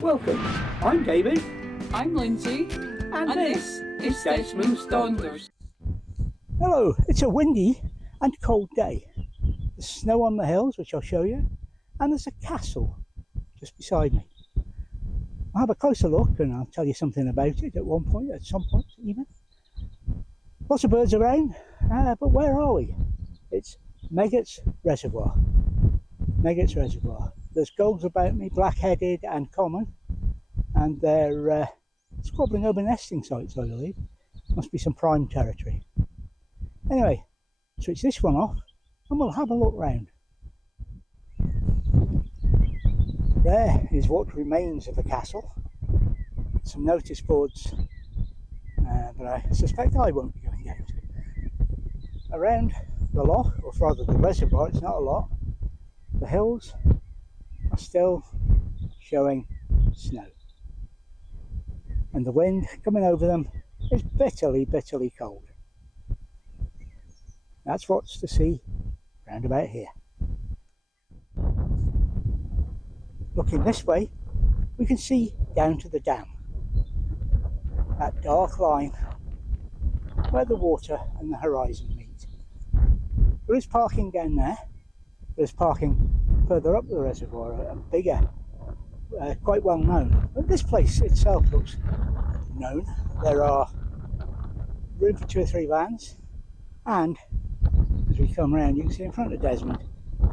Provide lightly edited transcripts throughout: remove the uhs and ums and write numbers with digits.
Welcome, I'm David. I'm Lindsay. And this is Desmonds Donders. Hello, it's a windy and cold day. There's snow on the hills, which I'll show you, and there's a castle just beside me. I'll have a closer look and I'll tell you something about it at some point even. Lots of birds around, but where are we? It's Megget Reservoir. Megget Reservoir. There's gulls about me, black-headed and common, and they're squabbling over nesting sites, I believe. Must be some prime territory. Anyway, switch this one off and we'll have a look round. There is what remains of the castle. Some notice boards, but I suspect I won't be going down to it. Around the Loch, or rather the reservoir, it's not a lot, the hills are still showing snow. And the wind coming over them is bitterly, bitterly cold. That's what's to see round about here. Looking this way, we can see down to the dam. That dark line where the water and the horizon meet. There is parking down there. There's parking further up the reservoir, and bigger, quite well known. But this place itself looks known. There are room for 2 or 3 vans, and as we come round, you can see in front of Desmond,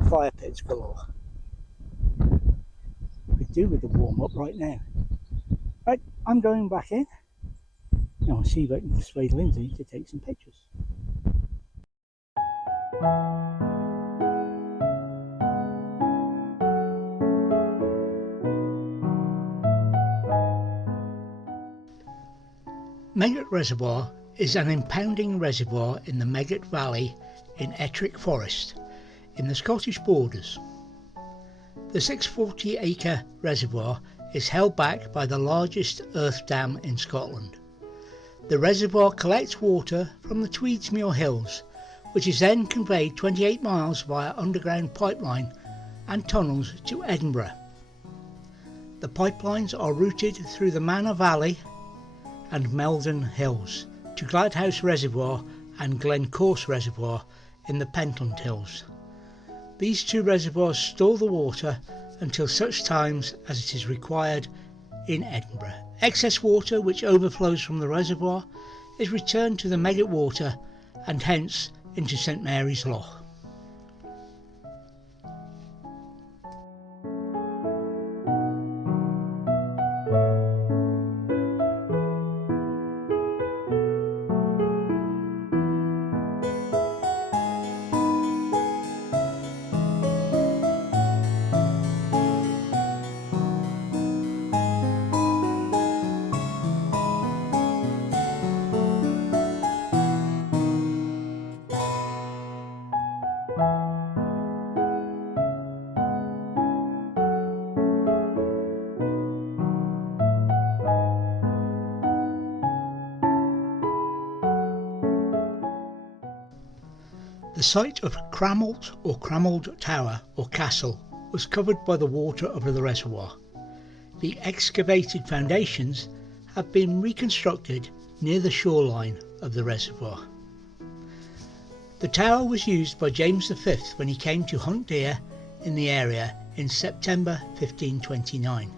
fire pits galore. Could do with the warm up right now. Right, I'm going back in. Now I'll see if I can persuade Lindsay to take some pictures. Megget Reservoir is an impounding reservoir in the Megget Valley in Ettrick Forest in the Scottish borders. The 640-acre reservoir is held back by the largest earth dam in Scotland. The reservoir collects water from the Tweedsmuir Hills, which is then conveyed 28 miles via underground pipeline and tunnels to Edinburgh. The pipelines are routed through the Manor Valley and Meldon Hills to Gladhouse Reservoir and Glencorse Reservoir in the Pentland Hills. These 2 reservoirs store the water until such times as it is required in Edinburgh. Excess water which overflows from the reservoir is returned to the Megget Water and hence into St Mary's Loch. The site of Cramalt or Cramald Tower or Castle was covered by the water of the reservoir. The excavated foundations have been reconstructed near the shoreline of the reservoir. The tower was used by James V when he came to hunt deer in the area in September 1529.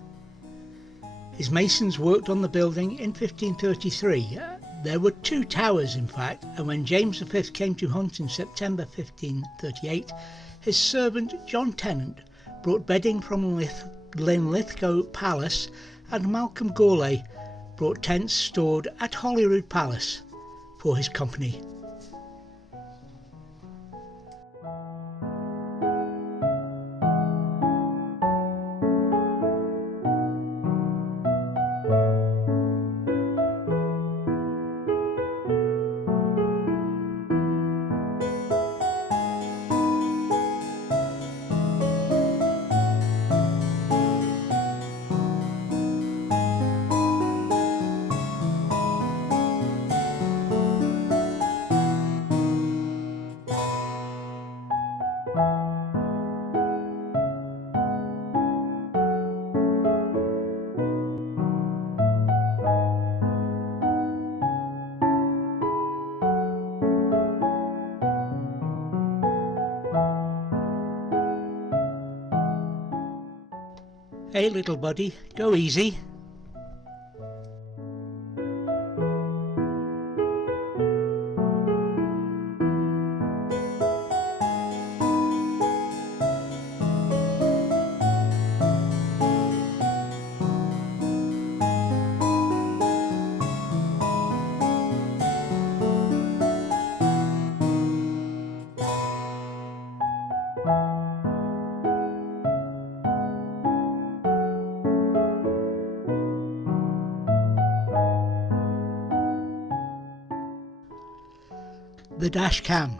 His masons worked on the building in 1533. There were 2 towers in fact, and when James V came to hunt in September 1538, his servant John Tennant brought bedding from Linlithgow Palace, and Malcolm Gourlay brought tents stored at Holyrood Palace for his company. Hey little buddy, go easy. The dash cam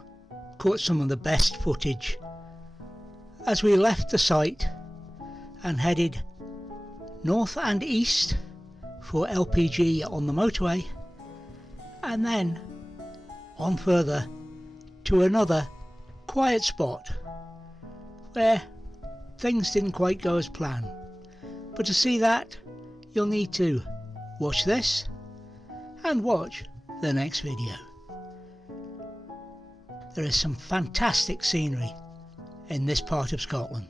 caught some of the best footage as we left the site and headed north and east for LPG on the motorway, and then on further to another quiet spot where things didn't quite go as planned. But to see that, you'll need to watch this and watch the next video. There is some fantastic scenery in this part of Scotland.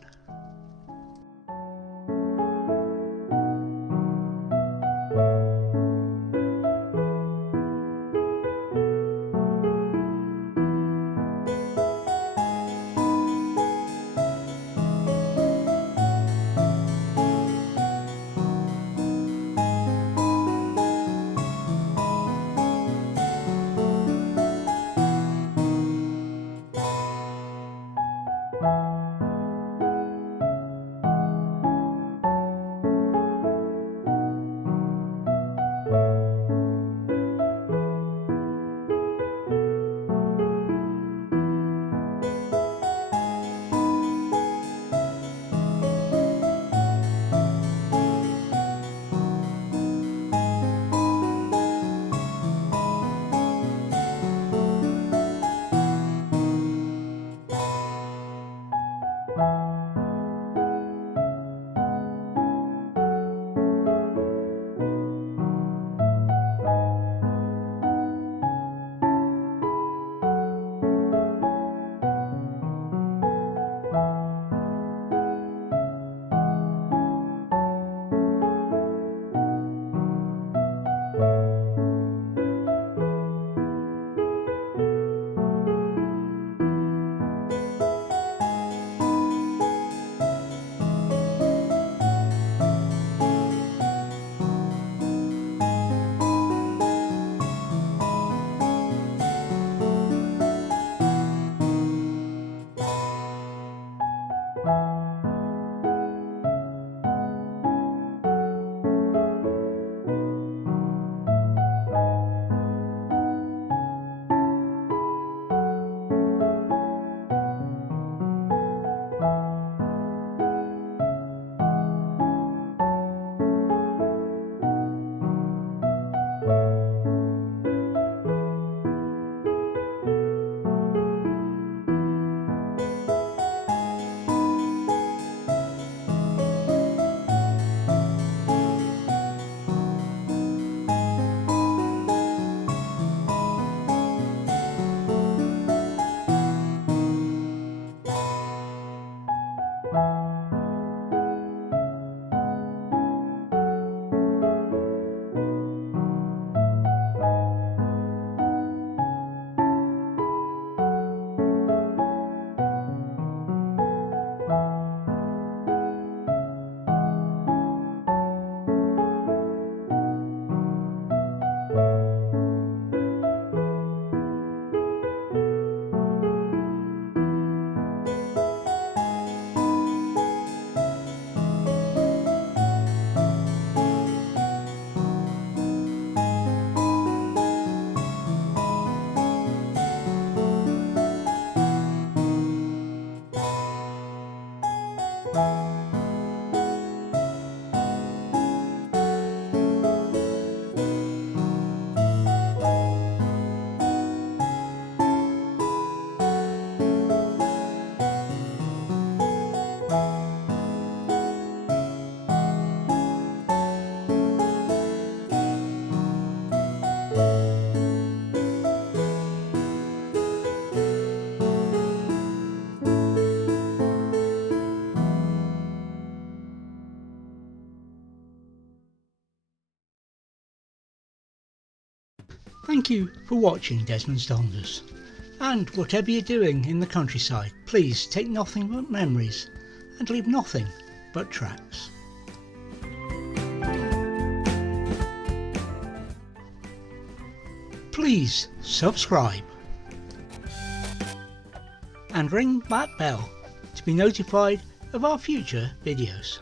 Thank you for watching Desmonds Donders, and whatever you're doing in the countryside, please take nothing but memories and leave nothing but tracks. Please subscribe and ring that bell to be notified of our future videos.